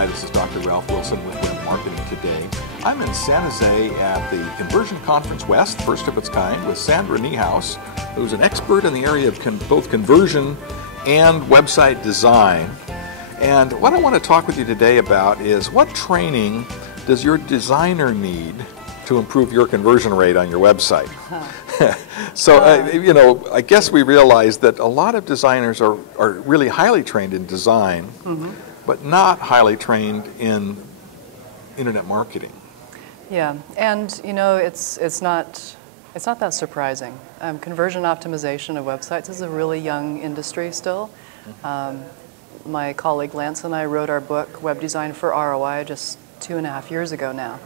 Hi, this is Dr. Ralph Wilson with Web Marketing Today. I'm in San Jose at the Conversion Conference West, first of its kind, with Sandra Niehaus, who's an expert in the area of both conversion and website design. And what I want to talk with you today about is what training does your designer need to improve your conversion rate on your website? So, you know, I guess we realize that a lot of designers are really highly trained in design, but not highly trained in internet marketing. Yeah, and you know, it's not that surprising. Conversion optimization of websites is a really young industry still. My colleague Lance and I wrote our book, Web Design for ROI, just 2.5 years ago now.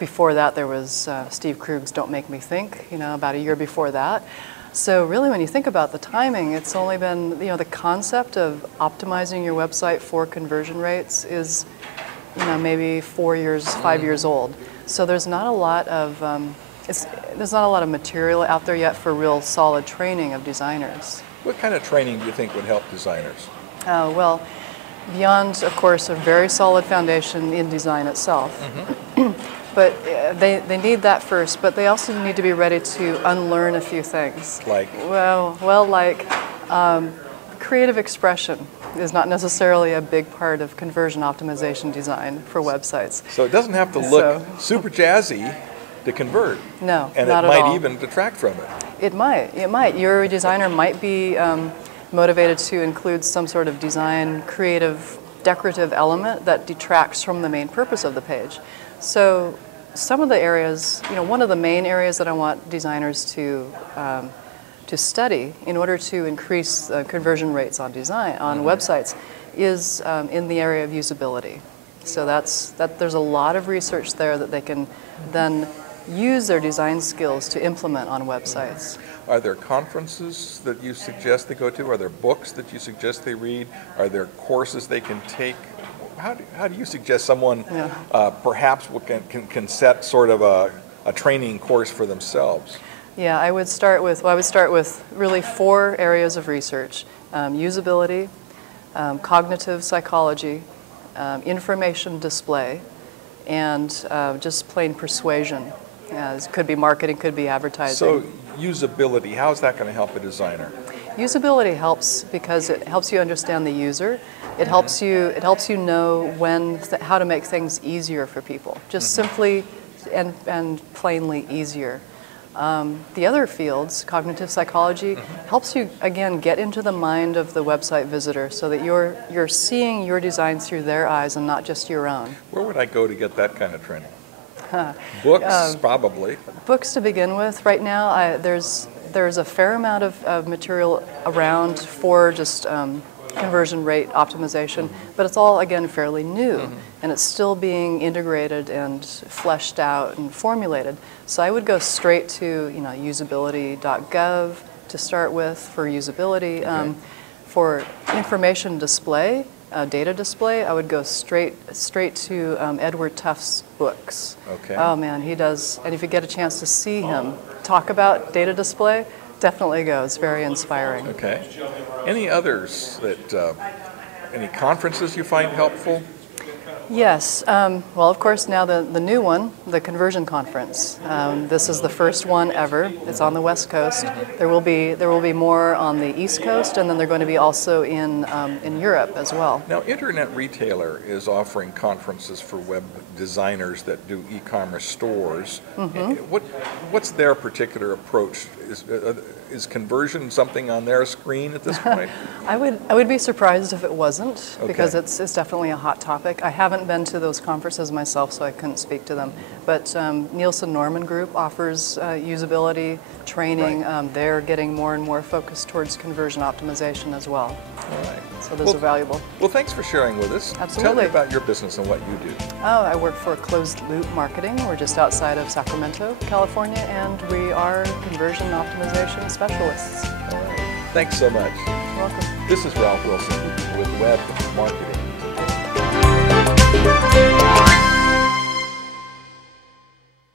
Before that, there was Steve Krug's Don't Make Me Think, you know, about a year before that. So really, when you think about the timing, it's only been, you know, the concept of optimizing your website for conversion rates is, you know, maybe 4 years, 5 years old. So there's not a lot of, there's not a lot of material out there yet for real solid training of designers. What kind of training do you think would help designers? Well, beyond, of course, a very solid foundation in design itself. But they need that first, but they also need to be ready to unlearn a few things. Like? Well, like creative expression is not necessarily a big part of conversion optimization design for websites. So it doesn't have to look super jazzy to convert. No, and not it at might all. even detract from it. It might. Your designer might be motivated to include some sort of design, creative, decorative element that detracts from the main purpose of the page. So some of the areas, you know, one of the main areas that I want designers to study in order to increase conversion rates on websites is in the area of usability. So there's a lot of research there that they can then use their design skills to implement on websites. Are there conferences that you suggest they go to? Are there books that you suggest they read? Are there courses they can take? How do you suggest someone perhaps can set sort of a training course for themselves? Yeah, I would start with really 4 areas of research: usability, cognitive psychology, information display, and just plain persuasion. It could be marketing, could be advertising. So usability, how is that going to help a designer? Usability helps because it helps you understand the user. It helps you know how to make things easier for people, just simply and plainly easier. The other fields, cognitive psychology, helps you again get into the mind of the website visitor so that you're seeing your design through their eyes and not just your own. Where would I go to get that kind of training? Books, probably. Books to begin with. Right now, there's a fair amount of material around for just conversion rate optimization, but it's all, again, fairly new, and it's still being integrated and fleshed out and formulated. So I would go straight to, you know, usability.gov to start with for usability. For information display, data display, I would go straight to Edward Tuff's books. Okay. Oh man, he does, and if you get a chance to see him talk about data display, definitely go. It's very inspiring. Okay. Any others that, any conferences you find helpful? Yes. Well, of course, now the new one, the Conversion Conference. This is the first one ever. It's on the West Coast. There will be more on the East Coast, and then they're going to be also in Europe as well. Now, Internet Retailer is offering conferences for web designers that do e-commerce stores. What's their particular approach? Is conversion something on their screen at this point? I would be surprised if it wasn't, because it's definitely a hot topic. I haven't been to those conferences myself, so I couldn't speak to them. But Nielsen Norman Group offers usability training. They're getting more and more focused towards conversion optimization as well. All right. So those are valuable. Well, thanks for sharing with us. Absolutely. Tell me about your business and what you do. Oh, I work for Closed Loop Marketing. We're just outside of Sacramento, California, and we are conversion optimization specialists. All right. Thanks so much. You're welcome. This is Ralph Wilson with Web Marketing Today.